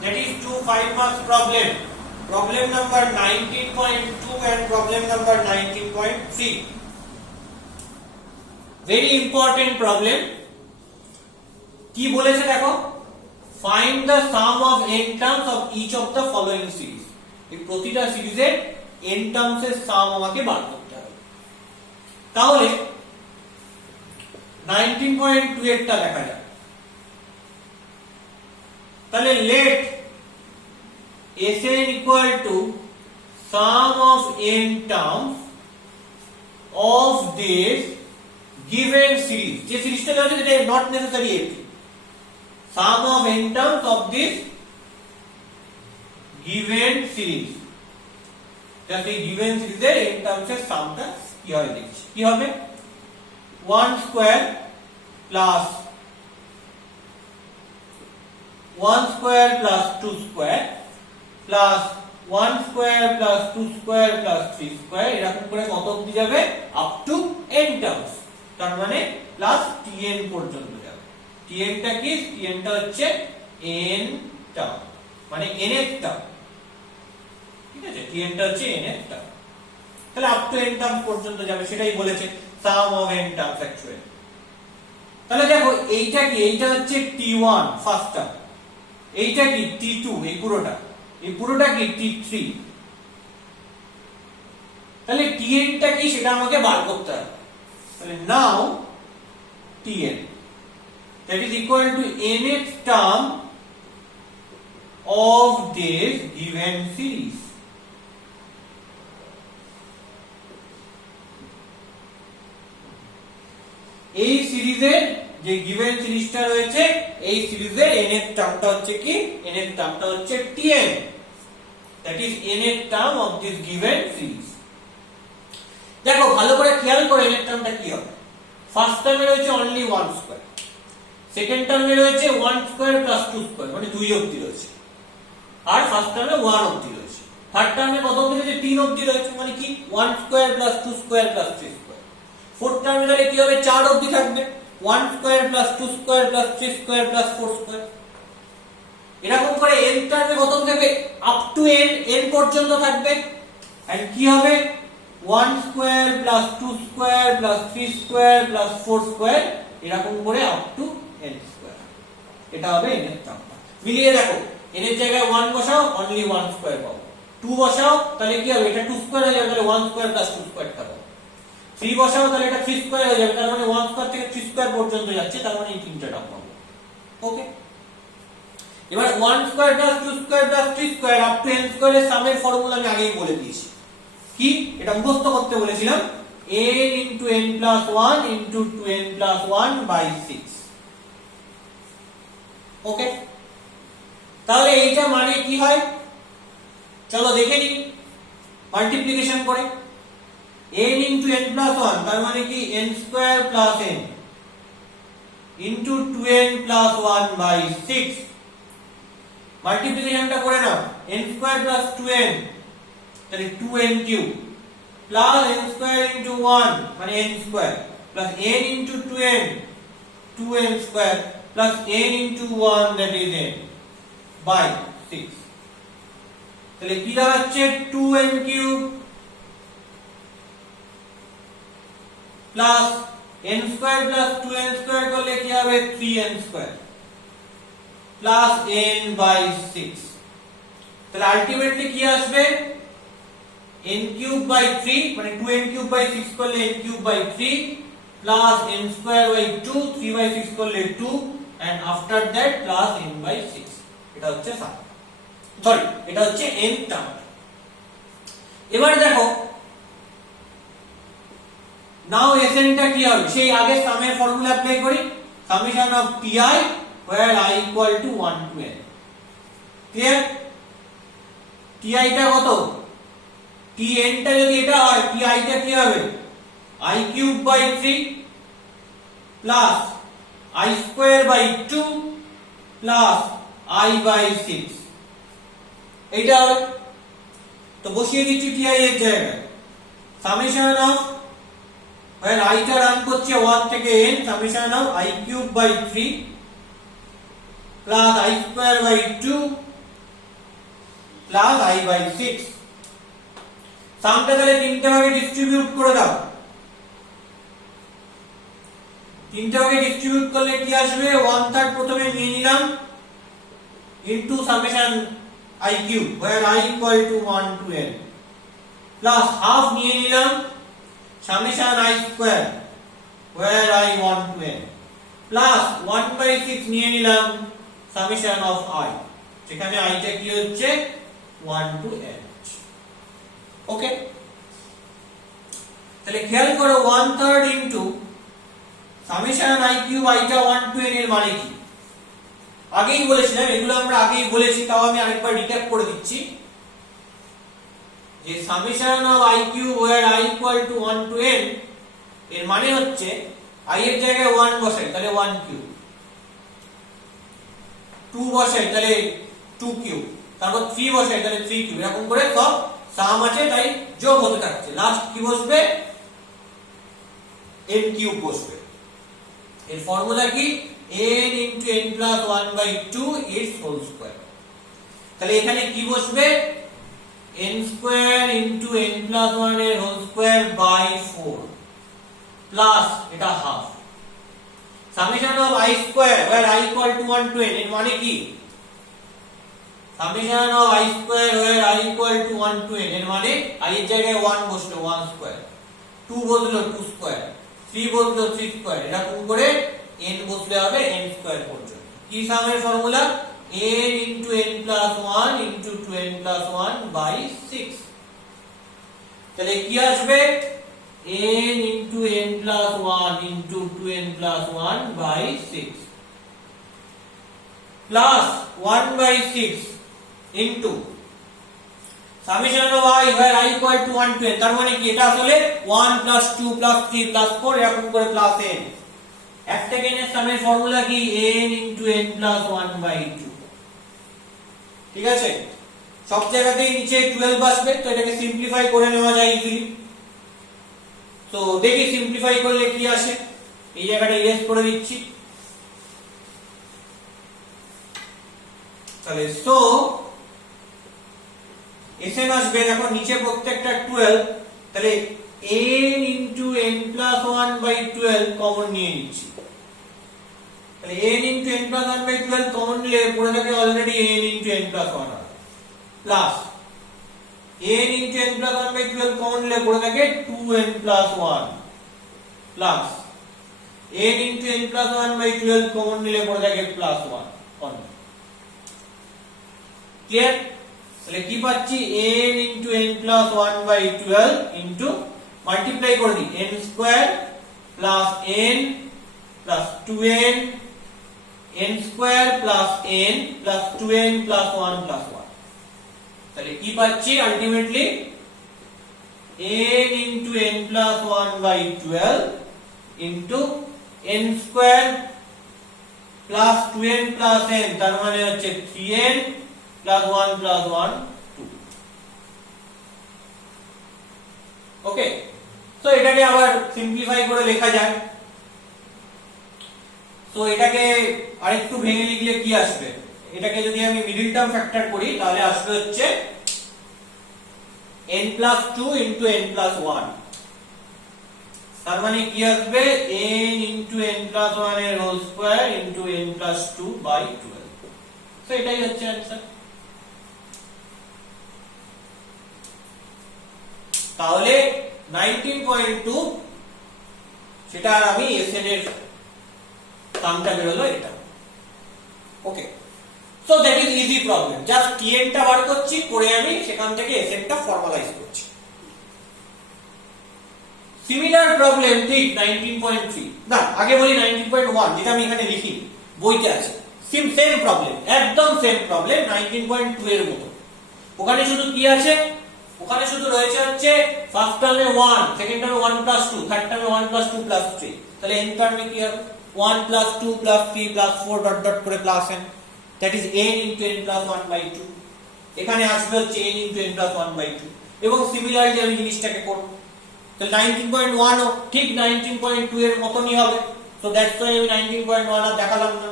that is 2 5 marks problem. Problem number 19.2 and problem number 19.3. Very important problem. কি বলেছে দেখো, find the sum of n terms of each of the following series. এই প্রতিটা সিরিজের n terms এর সাম আমাকে বার করতে হবে। তাহলে 19.2 এরটা দেখা যাক। তাহলে let Sn equal to sum of n terms of this given series. যে সিরিজটা আছে সেটা not necessary AP. Sum of n terms of this given series. just এই given series এর n terms এর সামটা কি হয় দেখছি। কি হবে 1 square plus 1 square plus 2 square plus 1 square plus 2 square plus 3 square এরকম করে কত অবধি যাবে up to n terms, তার মানে প্লাস tn পর্যন্ত যাবে। tn টা কি? tn টা হচ্ছে n টার্ম, মানে nth টার্ম, ঠিক আছে? tn টা হচ্ছে nth টার্ম, তাহলে up to n টার্ম পর্যন্ত যাবে, সেটাই বলেছে sum of n terms actually। তাহলে দেখো এইটা কি? এইটা হচ্ছে t1 ফার্স্ট টার্ম, এইটা কি t2, এই পুরোটা কি t3। তাহলে tn টা কি সেটা আমাকে বার করতে হবে। তাহলে নাও tn that is equal to nth term of this given series। এই সিরিজের যে গিভেন সিরিজটা রয়েছে, এই সিরিজের nth টার্মটা হচ্ছে কি? nth টার্মটা হচ্ছে tn, that is nth term of this given series। দেখো ভালো করে খেয়াল করে nth টার্মটা কি হবে। ফার্স্ট টার্মে রয়েছে only 1 স্কয়ার, সেকেন্ড টার্মে রয়েছে 1 স্কয়ার প্লাস 2 স্কয়ার, মানে 2 অবধি রয়েছে, আর ফার্স্ট টার্মে 1 অবধি রয়েছে। থার্ড টার্মে কত অবধি রয়েছে? 3 অবধি রয়েছে, মানে কি 1 square plus 2 square plus 3 square. Fourth টার্মে তাহলে কি হবে? 4 অবধি থাকবে, 1 square plus 2 square plus 3 square plus 4 square. এরকম করে n টার্মে কত থাকবে? আপ টু n, n পর্যন্ত থাকবে। এন্ড কি হবে? 1 square plus 2 square plus 3 square plus 4 square, এরকম করে আপ টু n স্কয়ার। এটা হবে n এর টার্মটা। মিলিয়ে দেখো, n এর জায়গায় 1 বসাও, অনলি 1 স্কয়ার পাবো। 2 বসাও, তাহলে কি হবে? এটা 2 স্কয়ার হয়ে যাবে, তাহলে 1 স্কয়ার প্লাস 2 স্কয়ার পাবো। 3 বসাও, তাহলে এটা 3 স্কয়ার হয়ে যাবে, তার মানে 1 স্কয়ার থেকে 3 স্কয়ার পর্যন্ত যাচ্ছে, তার মানে এই তিনটা টার্ম পাবো। ওকে, এবার 1 square plus 2 square plus 3 square up to n স্কয়ারের সামের ফর্মুলা আমি আগেই বলে দিয়েছি। কি? এটা মুখস্থ করতে বলেছিলাম, n into n plus 1 into 2n plus 1 by 6। ওকে, তাহলে এইটা মানে কি হয় চলো দেখে নিই মাল্টিপ্লিকেশন করে। n into n plus 1 তার মানে কি n square plus n into 2n plus 1 by 6। মাল্টিপ্লিকেশনটা করে নাও, n স্কয়ার প্লাস 2n তাহলে 2n cube plus n square into 1 মানে n square plus n into 2n 2n square plus n into 1 that is n by 6। তাহলে কি দাঁড়াচ্ছে? 2n cube plus n square plus 2n square করলে কি হবে? 3n square plus n by 6। তাহলে ultimately কি আসবে? n কিউব বাই 3 মানে 2n কিউব বাই 6 করলে n cube by 3 plus n square by 2 3 by 6 করলে 2 and after that plus n by 6। এটা হচ্ছে সাম, সরি এটা হচ্ছে n টার্ম। এবার দেখো নাও Sn টা কি হবে? সেই আগে সামের ফর্মুলা অ্যাপ্লাই করি, summation of pi where I equal to 1 to n। Clear? ti টা কত? tn টা যদি এটা হয়, pi টা কি হবে? I cube by 3 plus I square by 2 plus I by 6। এইটা হবে, তো বসিয়ে দিচ্ছি ti এর জায়গায় সামেশন অফ where I টা রান করছে 1 থেকে n, summation of I cube by 3 plus I square by 2 plus i by 6। সামটা তাহলে তিনটে ভাগে ডিস্ট্রিবিউট করে দাও। তিনটে ভাগে ডিস্ট্রিবিউট করলে কি আসবে, 1/3 প্রথমে নিয়ে নিলাম into summation i cube where i equal to 1 to n plus half নিয়ে নিলাম summation i square where i 1 to n plus 1/6 নিয়ে নিলাম সামেশন অফ i, যেখানে i টা কি হচ্ছে 1 to n। ওকে, তাহলে খেয়াল করো 1/3 into summation i cube i টা 1 to n এর মানে কি? আগেই বলেছিলাম, এগুলো আমরা আগেই বলেছি, তাও আমি আরেকবার রিক্যাপ করে দিচ্ছি যে summation of i cube where i equal to 1 to n এর মানে হচ্ছে i এর জায়গায় 1 বসাই তাহলে 1 কিউব, 2 বসাই তাহলে 2 কিউব, তারপর 3 বসাই তাহলে 3 কিউব, এরকম করে সব সাম আছে তাই যোগ হতে থাকছে। লাস্ট কি বসবে, n কিউব বসবে। এর ফর্মুলা কি, n into n plus 1 by 2 its whole square। তাহলে এখানে কি বসবে, n square into n plus 1 এর whole square by 4 প্লাস এটা half summation of i square where i equal to 1 to n এর মানে কি, summation of i square where i equal to 1 to n এর মানে i এর জায়গায় 1 বসলো 1 স্কয়ার, 2 বসলো 2 স্কয়ার, 3 বসলো 3 স্কয়ার, এরকম করে n বসলে হবে n স্কয়ার পর্যন্ত। কি সামের formula, n into n plus 1 into 2n plus 1 by 6। তাহলে কি আসবে, n into n plus 1 into 2n plus 1 by 6 plus 1 by 6 into summation of i where i equal to 1 to n, তার মানে কি এটা আসলে 1 plus 2 plus 3 plus 4 এরকম করে প্লাস n। একটা n এর সামের ফর্মুলা কি, n into n plus 1 by 2। ঠিক আছে, সব জায়গাতেই নিচে 12 আসবে, তো এটাকে সিম্পলিফাই করে নেওয়া যায় ইজিলি। তো দেখি সিম্পলিফাই করলে কি আসে, এই জায়গাটা ইরেজ করে দিচ্ছি। তাহলে সো এসএন আসবে, দেখো নিচে প্রত্যেকটা 12, তাহলে n into n plus 1 by 12 common নিয়ে নিচ্ছি। তাহলে n into n plus 1 by 12 common নিলে পড়ে থাকে already n into n plus 1 plus n into n plus 1 by 12 common নিলে পড়ে থাকে 2n plus 1 plus n into n plus 1 by 12 common নিলে পড়ে থাকে প্লাস 1 ক্লিয়ার? তাহলে কি পাচ্ছি, n into n plus 1 by 12 into multiply করে দিই n square plus n plus 2n n square plus n plus 2n plus 1 plus 1। তাহলে কি পাচ্ছি ultimately, n into n plus 1 by 12 into n square plus 2n plus n, তার মানে হচ্ছে 3n plus 1 plus 1 2। ওকে, তো এটাকে আবার সিম্পলিফাই করে লেখা যায়। তো এটাকে আরেকটু ভেঙে লিখলে কি আসবে, এটাকে যদি আমি মিডল টার্ম ফ্যাক্টর করি তাহলে আসবে হচ্ছে n plus 2 into n plus 1, তার মানে কি আসবে, n into n plus 1 এর whole square into n plus 2 by 12। তো এটাই হচ্ছে आंसर। তাহলে 19.2 সেটা আর আমি এসএন এর সামটা বের হলো এটা। Okay, so that is easy problem, just টিএন টা বার করছি, করে আমি সেখান থেকে এসএন টা ফর্মালাইজ করছি। সিমিলার প্রবলেম ঠিক 19.3, না আগে বলি 19.1 যেটা আমি এখানে লিখি বইতে আছে, সেম প্রবলেম, একদম সেম প্রবলেম 19.2 এর মতো। ওখানে শুধু কি আছে, ওখানে শুধু রয়েছে হচ্ছে ফার্স্ট টার্মে 1, সেকেন্ড টার্মে 1 plus 2, থার্ড টার্মে 1 plus 2 plus 3, তাহলে n টার্মে কি হবে 1 plus 2 plus 3 plus 4 dot dot করে plus n, that is n into n plus 1 by 2। এখানে আসবে হচ্ছে n into n plus 1 by 2, এবং সিমিলারলি আমি জিনিসটাকে করব। তাহলে 19.1 ও ঠিক 19.2 এর মতনই হবে, সো দ্যাটস ওয়াই আমি 19.1 আর দেখালাম না।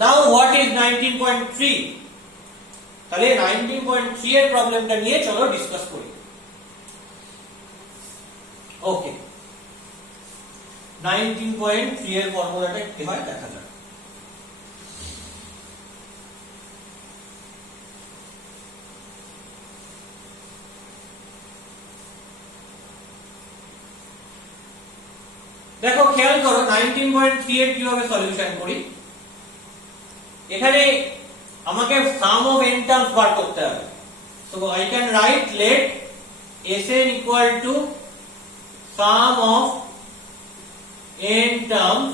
Now what is 19.3? তাহলে 19.3 এর প্রবলেমটা নিয়ে চলো ডিসকাস করি। ওকে, 19.3 এর ফর্মুলাটা কি হয় দেখা যাক। দেখো খেয়াল করো 19.3 এর কিভাবে সলিউশন করি। এখানে আমাকে সাম অফ n টার্মস বার করতে হবে। So I can write let Sn equal to sum of n terms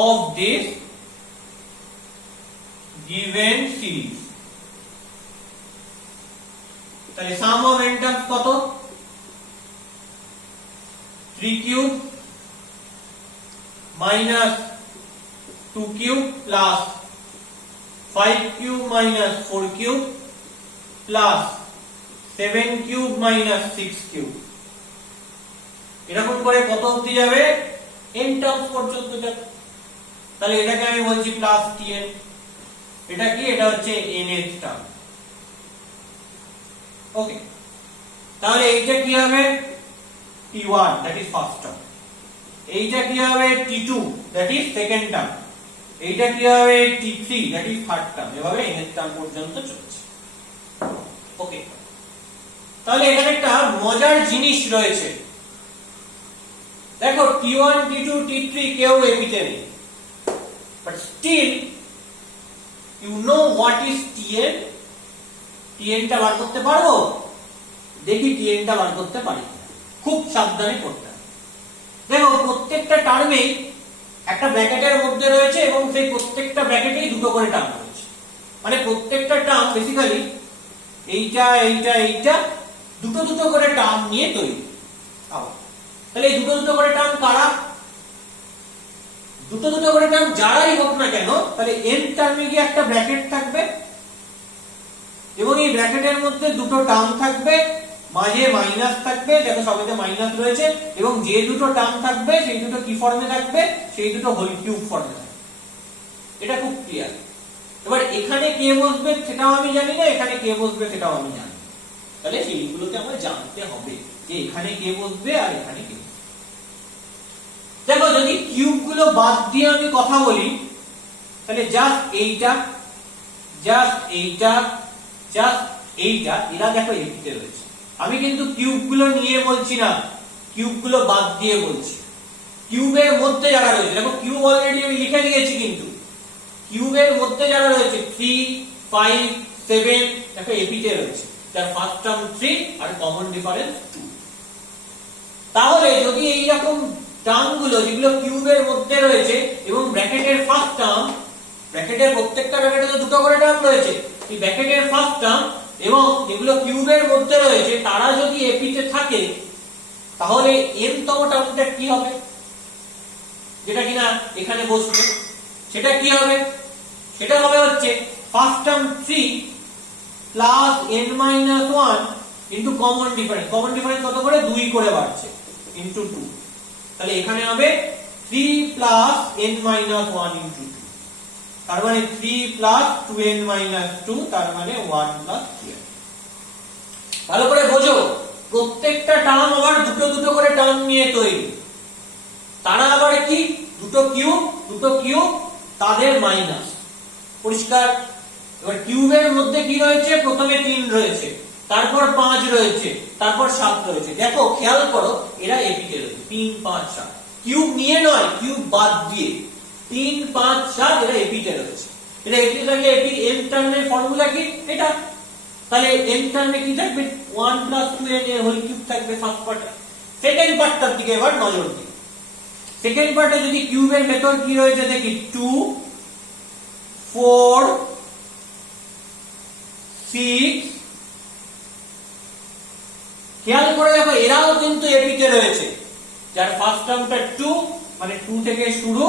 of this given series। তাহলে sum of n terms কত? 3 cube minus 2 cube plus 5 cube minus 4 cube plus 7 cube minus 6 cube। এরকম করে কত অবধি যাবে? n terms পর্যন্ত যাবে। তাহলে এটাকে আমি বলছি প্লাস tn। এটা কি? এটা হচ্ছে nth টার্ম। ওকে, তাহলে এইটা কি হবে? t1 that is first term। এইটা কি হবে? t2 that is second term। এইটা কি হবে? t3 that is third term। এভাবে nth টার্ম পর্যন্ত চলছে। ওকে, তাহলে এখানে একটা মজার জিনিস রয়েছে। দেখো t1 t2 t3 কেউ এপিতে নেই, but still you know what is tn। tn টা বার করতে পারবো? দেখি tn টা বার করতে পারি। খুব সাবধানে করতে হবে। দেখো প্রত্যেকটা টার্মেই একটা ব্র্যাকেটের মধ্যে রয়েছে এবং সেই প্রত্যেকটা ব্র্যাকেটেই দুটো করে টার্ম রয়েছে। মানে প্রত্যেকটা টার্ম বেসিক্যালি এইটা এইটা এইটা দুটো দুটো করে টার্ম নিয়ে তৈরি। তাহলে এই দুটো দুটো করে টার্ম কারা? দুটো দুটো করে টার্ম যারাই হোক না কেন, তাহলে n টার্মে গিয়ে একটা ব্র্যাকেট থাকবে এবং এই ব্র্যাকেটের মধ্যে দুটো টার্ম থাকবে, মাঝে মাইনাস থাকবে, দেখো সবেতে মাইনাস রয়েছে, এবং যে দুটো টার্ম থাকবে সেই দুটো কি ফর্মে থাকবে? সেই দুটো হোল কিউব ফর্মে থাকবে। এটা খুব ক্লিয়ার। এবার এখানে কে বসবে সেটাও আমি জানি না, এখানে কে বসবে সেটাও আমি জানি না। তাহলে সেইগুলোকে আমার জানতে হবে যে এখানে কে বসবে আর এখানে কে বসবে। দেখো যদি কিউব গুলো বাদ দিয়ে আমি কথা বলি, তাহলে জাস্ট এইটা, জাস্ট এইটা, জাস্ট এইটা, এরা দেখো এপিতে রয়েছে। আমি কিন্তু কিউব গুলো নিয়ে বলছি না, কিউব গুলো বাদ দিয়ে বলছি। কিউবের মধ্যে যারা রয়েছে, দেখো কিউব অলরেডি আমি লিখে দিয়েছি, কিন্তু কিউবের মধ্যে যারা রয়েছে 3 5 7 দেখো এপিতে রয়েছে। তার ফার্স্ট টার্ম 3 আর কমন ডিফারেন্স 2। তাহলে যদি এই রকম টার্ম গুলো যেগুলো কিউবের মধ্যে রয়েছে এবং ব্র্যাকেটের ফার্স্ট টার্ম, ব্র্যাকেটের প্রত্যেকটা ব্র্যাকেটে তো দুটো করে টার্ম রয়েছে, এই ব্র্যাকেটের ফার্স্ট টার্ম এবং যেগুলো কিউবের মধ্যে রয়েছে তারা যদি এপিতে থাকে, তাহলে n তম টার্মটা কি হবে? যেটা কিনা এখানে বসবে, সেটা কি হবে? সেটা হবে হচ্ছে first term 3 plus n minus 1 into common difference. Common difference কত করে? 2 করে বাড়ছে, ইনটু 2। তাহলে এখানে হবে 3 প্লাস n মাইনাস 1 ইনটু 2। তার মানে 3 প্লাস 2n মাইনাস 2, তার মানে 1 প্লাস 3n। ভালো করে বোঝো, প্রত্যেকটা টার্ম আবার দুটো দুটো করে টার্ম নিয়ে তৈরি। তারা আবার কি? দুটো কিউব, তাদের মাইনাস। পরিষ্কার? এবার কিউবের মধ্যে কি রয়েছে? প্রথমে 3 রয়েছে, তারপর 5 রয়েছে, তারপর 7 রয়েছে। দেখো খেয়াল করো, এরা এপিতে রয়েছে 3 5 7। কিউব নিয়ে নয়, কিউব বাদ দিয়ে 3 5 7 এরা এপিতে রয়েছে। এটা এপিতে থাকলে এপি n টার্মের ফর্মুলা কি? এটা। তাহলে n টার্মে কি থাকবে? 1 প্লাস 2n এর হোল কিউব থাকবে ফার্স্ট পার্টে। সেকেন্ড পার্টটার দিকে এবার নজর দিই। সেকেন্ড পার্টে যদি কিউবের ভেতর কি রয়েছে দেখি, 2 4 6। খেয়াল করে দেখো এরাও কিন্তু এপিতে রয়েছে, যার ফার্স্ট টার্মটা 2, মানে 2 থেকে শুরু,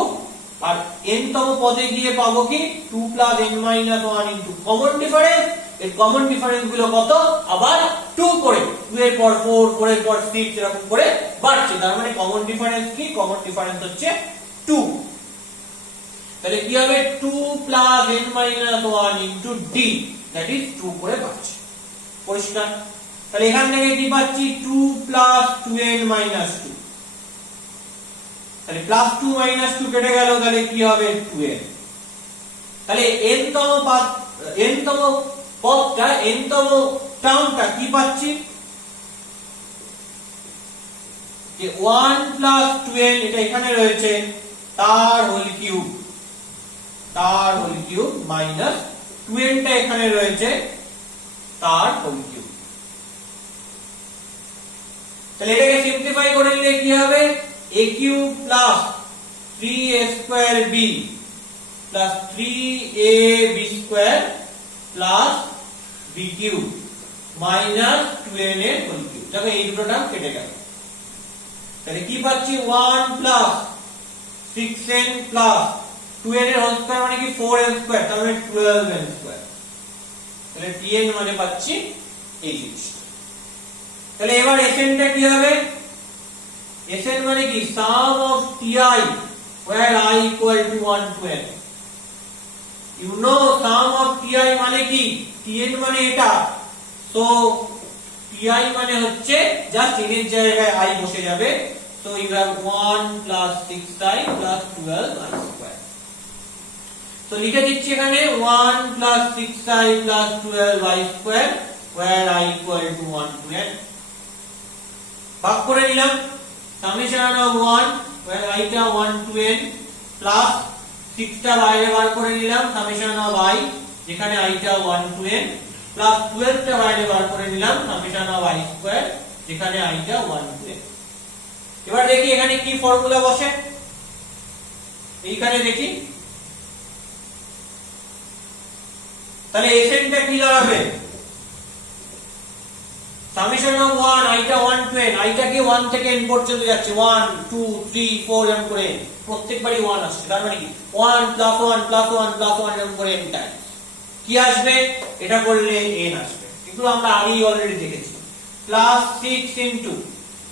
আর n তম পদে গিয়ে পাবো কি? 2 plus n minus 1 into common difference. এই কমন ডিফারেন্স গুলো কত? আবার 2 করে, 2 এর পর 4, 4 এর পর 6 এরকম করে বাড়ছে। তার মানে কমন ডিফারেন্স কি? কমন ডিফারেন্স হচ্ছে 2। তাহলে কি হবে? 2 plus n minus 1 into d। That is 2 করে পাচ্ছি। পরিষ্কার? তাহলে এখান থেকে কি পাচ্ছি 2 প্লাস 2n মাইনাস 2, তাহলে প্লাস 2 মাইনাস 2 কেটে গেল, তাহলে কি হবে 2n। তাহলে n তম পদটা n তম টার্মটা কি পাচ্ছি যে 1 প্লাস 2n, এটা এখানে রয়েছে, তার হোল কিউব মাইনাস 2n টা এখানে রয়েছে, তার হোল কিউব। তাহলে এটাকে সিম্পলিফাই করে নিলে কি হবে a cube plus 3a square b plus 3ab square plus b cube minus 2n এর হোল কিউব। দেখো এই দুটো টার্ম কেটে গেল, তাহলে কি পাচ্ছি 1 প্লাস 6n প্লাস 2n এর হোল স্কয়ার মানে কি 4n স্কয়ার, তার মানে 12n স্কয়ার। তাহলে tn মানে পাচ্ছি এই জিনিসটা। তাহলে এবার Sn টা কি হবে? Sn মানে কি sum of ti where I equal to 1 to n. You know sum of ti মানে কি, tn মানে এটা, so ti মানে হচ্ছে জাস্ট n এর জায়গায় i বসে যাবে, so you have 1 plus 6i plus 12i square. তো লিখে দিচ্ছি এখানে 1 plus 6i plus 12i square where I equal to 1 to n. ভাগ করে নিলাম, সামেশন অফ 1 where i টা 1 to n প্লাস 6 টা বাইরে বার করে নিলাম, সামেশন অফ i যেখানে i টা 1 to n প্লাস 12 টা বাইরে বার করে নিলাম, সামেশন অফ i স্কয়ার যেখানে i টা 1 to n। এবার দেখি এখানে কি ফর্মুলা বসে, এইখানে দেখি। তাহলে Sn টা কি দাঁড়াবে? সামেশন অফ 1 i টা 1 to n, i টা কি 1 থেকে n পর্যন্ত যাচ্ছে, 1 2 3 4 এরকম করে প্রত্যেকবারই 1 আসছে, তার মানে কি 1 প্লাস 1 প্লাস 1 প্লাস 1 এরকম করে n টাইমস কি আসবে, এটা করলে n আসবে। কিন্তু আমরা আগেই অলরেডি দেখেছি plus 6 into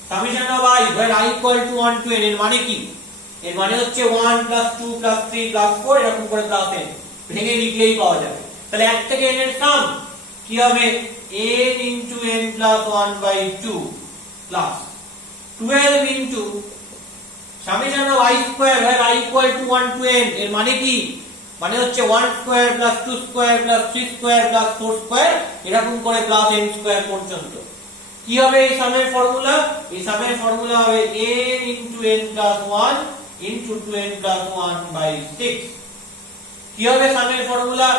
summation of i where i equal to 1 to n, এর মানে কি, এর মানে হচ্ছে 1 প্লাস 2 প্লাস 3 প্লাস 4 এরকম করে প্লাস n, ভেঙে লিখলেই পাওয়া যাবে। তাহলে 1 থেকে n এর সাম কি হবে n into n plus 1 by 2 plus 12 into summation of I square where I equal to 1 to n, এর মানে কি, মানে হচ্ছে 1 square plus 2 square plus 3 square plus 4 square এরকম করে plus n square পর্যন্ত। কি হবে এই সামের ফর্মুলা? এই সামের ফর্মুলা হবে n into n plus 1 into 2n plus 1 by 6। কি হবে সামের formula?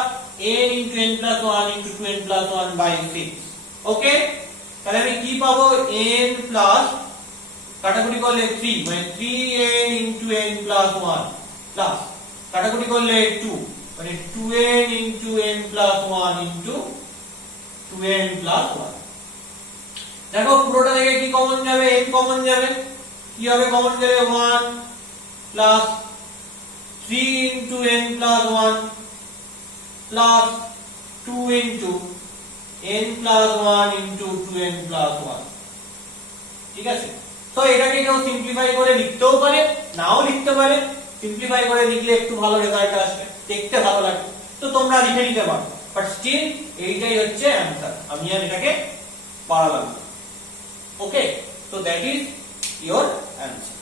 n into n plus 1 into 2n plus 1 by 6। ওকে, তাহলে আমি কি পাবো, n প্লাস কাটাকুটি করলে 3 মানে 3n into n plus 1 plus কাটাকুটি করলে 2 মানে 2n into n plus 1 into 2n plus 1। দেখো পুরোটা থেকে কি কমন যাবে, n কমন যাবে, কি হবে কমন যাবে 1 plus 3 into n plus 1 plus 2 into n plus 1 into 2n plus 1। ঠিক আছে, তো এটাকে কেউ সিম্পলিফাই করে লিখতেও পারে, নাও লিখতে পারে। সিম্পলিফাই করে লিখলে একটু ভালো রেজাল্ট আসবে, দেখতে ভালো লাগবে, তো তোমরা লিখে নিতে পারো, বাট স্টিল এইটাই হচ্ছে অ্যানসার, আমি আর এটাকে বাড়ালাম। ওকে, so that is your answer.